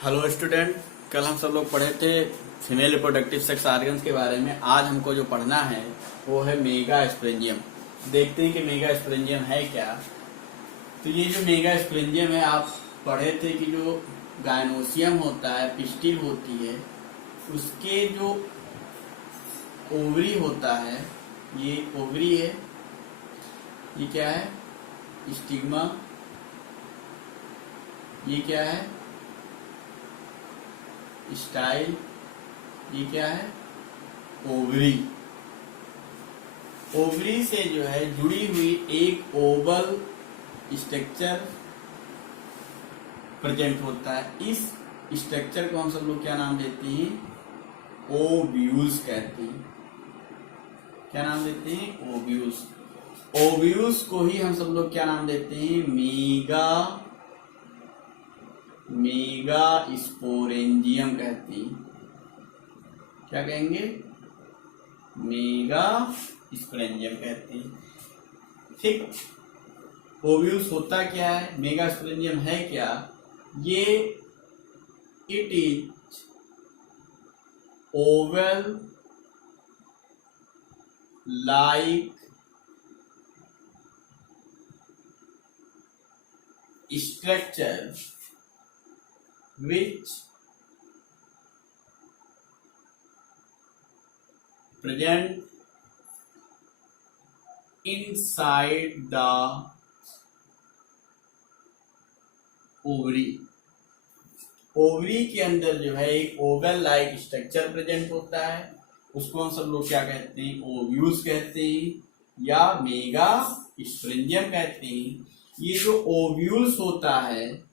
Hello student. कल हम सब लोग पढ़े थे फीमेल रिप्रोडक्टिव सेक्स ऑर्गन्स के बारे में। आज हमको जो पढ़ना है वो है मेगा स्पोरेंजियम। देखते हैं कि मेगा स्पोरेंजियम है क्या। तो ये जो मेगा स्पोरेंजियम है, आप पढ़े थे कि जो गायनोसियम होता है, पिस्टिल होती है, उसके जो ओवरी होता है, ये ओवरी है, ये क्या है, स्टिग्मा, ये क्या है, स्टाइल, ये क्या है, ओवरी। ओवरी से जो है जुड़ी हुई एक ओवल स्ट्रक्चर प्रेजेंट होता है। इस स्ट्रक्चर को हम सब लोग क्या नाम देते हैं, ओव्यूल्स कहते हैं। क्या नाम देते हैं, ओव्यूल्स। ओव्यूल्स को ही हम सब लोग क्या नाम देते हैं, मेगा स्पोरेंजियम कहते हैं। क्या कहेंगे, मेगा स्पोरेंजियम कहते हैं। ठीक। ओव्यूल्स होता क्या है, मेगा स्पोरेंजियम है क्या, ये it is Oval like structure which present inside the ovary। Ovary के अंदर जो है एक ओवल लाइक स्ट्रक्चर प्रेजेंट होता है, उसको हम सब लोग क्या कहते हैं, ओव्यूल्स कहते हैं या मेगा स्पोरेंजियम कहते हैं। ये जो ओव्यूल्स होता है,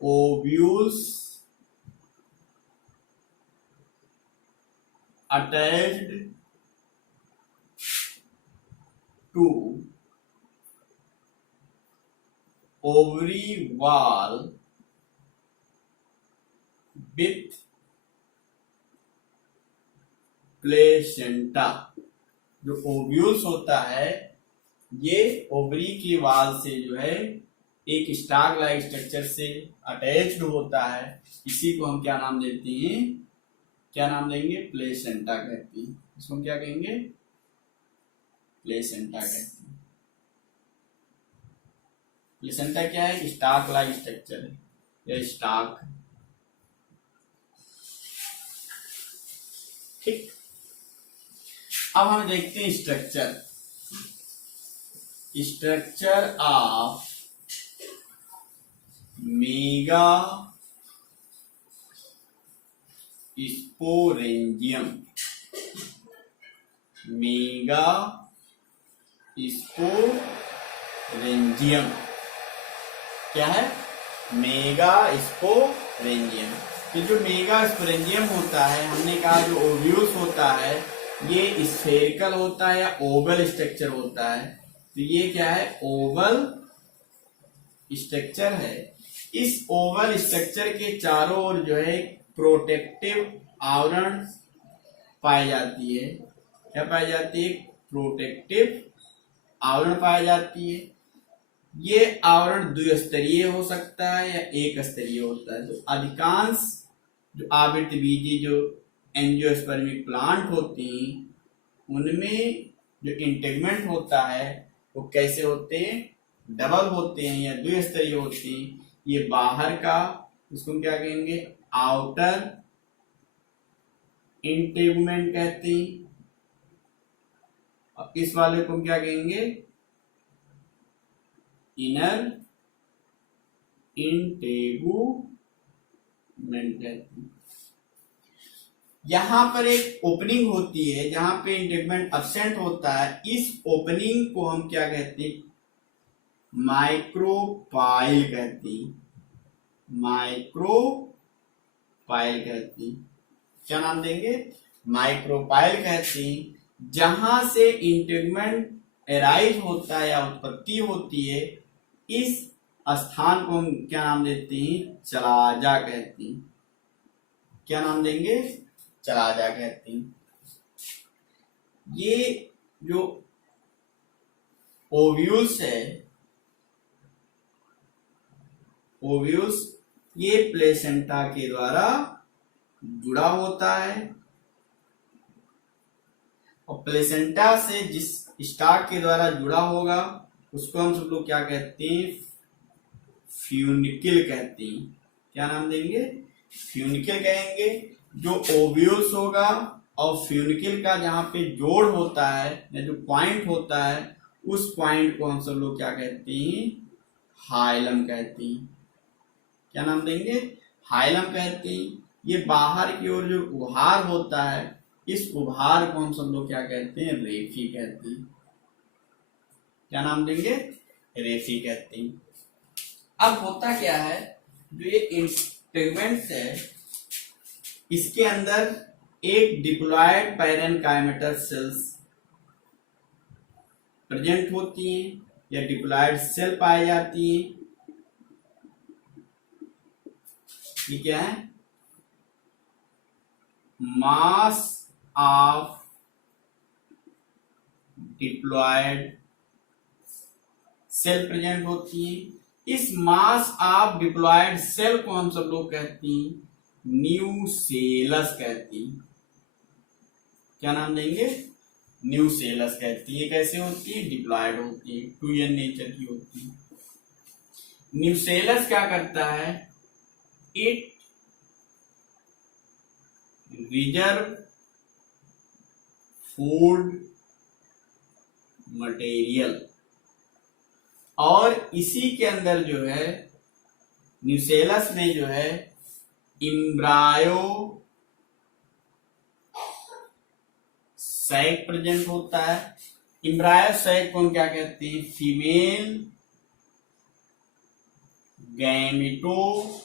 ovules attached to ovary wall with placenta. जो ओव्यूल्स होता है ये ओवरी की वाल से जो है एक स्टाक लाइक स्ट्रक्चर से अटैच्ड होता है। इसी को हम क्या नाम देते हैं, क्या नाम देंगे, प्लेसेंटा कहते हैं। इसको हम क्या कहेंगे, प्लेसेंटा कहते हैं। प्लेसेंटा क्या है, स्टाक लाइक स्ट्रक्चर है या स्टाक। ठीक। अब हम देखते हैं structure of mega sporangium. Mega sporangium क्या है, मेगा स्पोरेंजियम। ये जो मेगा स्पोरेंजियम होता है, हमने कहा जो ओव्यूल्स होता है ये स्फेरिकल होता है या ओवल स्ट्रक्चर होता है। तो ये क्या है, ओवल स्ट्रक्चर है। इस ओवल स्ट्रक्चर के चारों ओर जो है प्रोटेक्टिव आवरण पाई जाती है। क्या पाई जाती है, प्रोटेक्टिव आवरण पाई जाती है। ये आवरण द्विस्तरीय हो सकता है या एक स्तरीय होता है। तो अधिकांश जो आवृतबीजी जो एंजियोस्पर्मिक प्लांट होती हैं उनमें जो इंटेगमेंट होता है वो कैसे होते हैं, डबल होते हैं या द्विस्तरीय होते हैं। ये बाहर का, उसको क्या कहेंगे, आउटर इंटेगुमेंट कहते हैं, और इस वाले को क्या कहेंगे, इनर इंटेगुमेंट कहते हैं। यहां पर एक ओपनिंग होती है जहां पे इंटेगमेंट एब्सेंट होता है। इस ओपनिंग को हम क्या कहते हैं, माइक्रोपाइल कहते हैं। माइक्रोपाइल कहते हैं। क्या नाम देंगे, माइक्रोपाइल कहते हैं। जहां से इंटेगमेंट एराइज होता है या उत्पत्ति होती है, इस स्थान को हम क्या नाम देते हैं, चलाजा कहते हैं। क्या नाम देंगे, चलाजा कहते हैं। ये जो ओव्यूल्स है, ओव्यूल्स ये प्लेसेंटा के द्वारा जुड़ा होता है, और प्लेसेंटा से जिस स्टाक के द्वारा जुड़ा होगा उसको हम सब लोग क्या कहते हैं, फ्यूनिकल कहते हैं। क्या नाम देंगे, फ्यूनिकल कहेंगे। जो ओव्यूल्स होगा और फ्यूनिकल का जहां पे जोड़ होता है या जो पॉइंट होता है उस पॉइंट को हम सब लोग क्या कहते हैं, हाइलम कहते हैं। क्या नाम देंगे, हाइलम कहते हैं। ये बाहर की ओर जो उभार होता है इस उभार को हम सब लोग क्या कहते हैं, रेफी कहते हैं। क्या नाम देंगे, रेफी कहते हैं। अब होता क्या है, जो ये इंटेगमेंट्स है इसके अंदर एक डिप्लॉयड पैरेनकाइमेटस सेल्स प्रेजेंट होती हैं या डिप्लॉयड सेल पाई जाती हैं। ये क्या है, mass of diploid cell present होती है। इस मास ऑफ डिप्लॉयड सेल को हम सब लोग कहते हैं न्यूसेलस कहती हैं। क्या नाम देंगे, न्यूसेलस कहती है। कैसे होती है, डिप्लॉयड होती है, 2n नेचर की होती है। न्यूसेलस क्या करता है, इट रिजर्व फूड मटेरियल, और इसी के अंदर जो है न्यूसेलस में जो है इम्ब्रायो सैक प्रेजेंट होता है। इम्ब्रायो सैक को हम क्या कहते हैं, फीमेल गैमेटोफाइट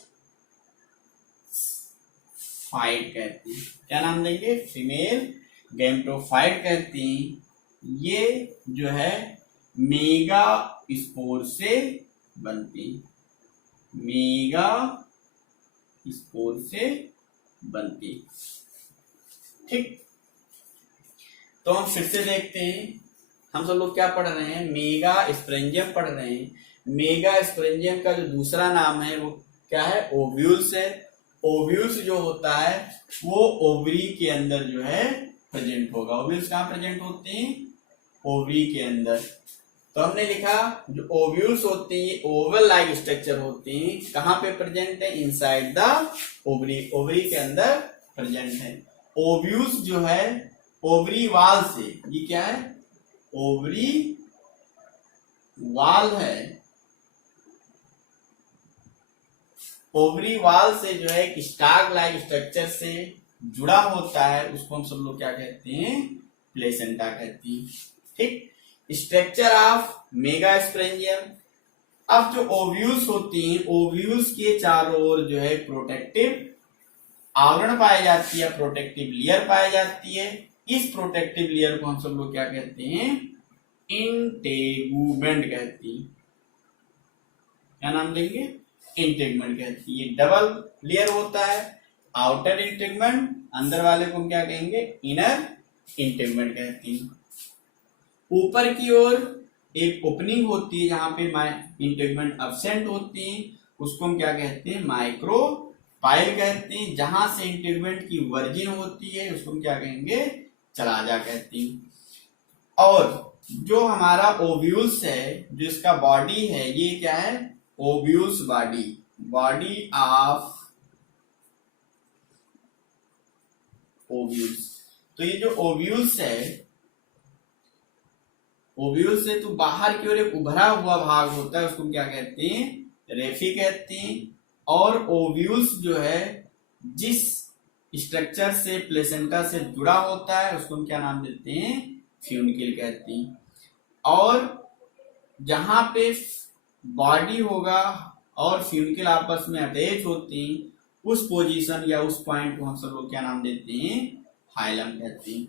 कहते हैं। क्या नाम देंगे, फीमेल गैमेटोफाइट कहते हैं। ये जो है मेगा स्पोर से बनती, मेगा स्पोर से बनती। ठीक, तो हम फिर से देखते हैं। हम सब लोग क्या पढ़ रहे हैं, मेगा स्पोरेंजियम पढ़ रहे हैं। मेगा स्पोरेंजियम का जो दूसरा नाम है वो क्या है, ओव्यूल्स है। ओव्यूल्स जो होता है वो ओवरी के अंदर जो है प्रेजेंट होगा। ओव्यूल्स कहाँ प्रेजेंट होते हैं, ओवरी के अंदर। तो हमने लिखा जो ओव्यूल्स होते हैं ओवल लाइक स्ट्रक्चर होते हैं, कहाँ पे प्रेजेंट है, इनसाइड द ओवरी, ओवरी के अंदर प्रेजेंट है। ओव्यूल्स जो है ओवरी वाल से, ये क्या है, ओवरी वाल है, ओवरी वाल से जो है एक स्टाक लाइक स्ट्रक्चर से जुड़ा होता है, उसको हम सब लोग क्या कहते हैं, प्लेसेंटा कहते हैं। ठीक, स्ट्रक्चर ऑफ मेगा स्पोरेंजियम। अब जो ओव्यूल्स होती हैं, ओव्यूल्स के चारों ओर जो है प्रोटेक्टिव आवरण पाई जाती है, प्रोटेक्टिव लेयर पाई जाती है। इस प्रोटेक्टिव लेयर को हम सब लोग क्या कहते हैं, इंटेगुमेंट कहते हैं। क्या नाम देंगे, इंटेगमेंट कहती है। डबल लेयर होता है, आउटर इंटेगमेंट, अंदर वाले को हम क्या कहेंगे, इनर इंटेगमेंट कहते हैं। ऊपर की ओर एक ओपनिंग होती है जहां पे इंटेगमेंट अब्सेंट होती है, उसको हम क्या कहते हैं, माइक्रो पाइल कहते हैं। जहां से इंटेगमेंट की वर्जिन होती है उसको हम क्या कहेंगे, चलाजा कहते हैं। और जो हमारा ओव्यूल्स है, जो इसका बॉडी है, ये क्या है, ovules body, body of ovules. तो ये जो ओव्यूल्स है, ओव्यूल्स से तो बाहर की ओर एक उभरा हुआ भाग होता है, उसको क्या कहते हैं, रेफी कहते हैं। और ओव्यूल्स जो है जिस स्ट्रक्चर से प्लेसेंटा से जुड़ा होता है उसको हम क्या नाम देते हैं, फ्यूनिकल कहते हैं। और जहां पे बॉडी होगा और फ्यूनिकल आपस में अटैच होती हैं, उस पोजीशन या उस पॉइंट को हम सब लोग क्या नाम देते हैं, हाइलम कहते हैं।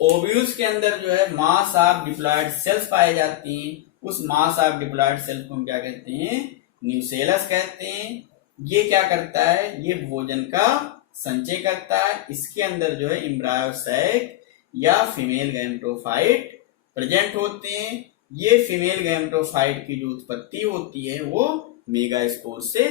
ओव्यूल्स के अंदर जो है मास ऑफ डिप्लॉयड सेल्स पाई जाती हैं, उस मास ऑफ डिप्लॉयड सेल्स को हम क्या कहते हैं, न्यूसेलस कहते हैं। ये क्या करता है, ये भोजन का संचय करता है। इसके अंदर जो है एम्ब्रायोसाइक या फीमेल गैमेटोफाइट प्रेजेंट होते हैं। ये फीमेल गैमेटोफाइट की जो उत्पत्ति होती है वो मेगास्पोर से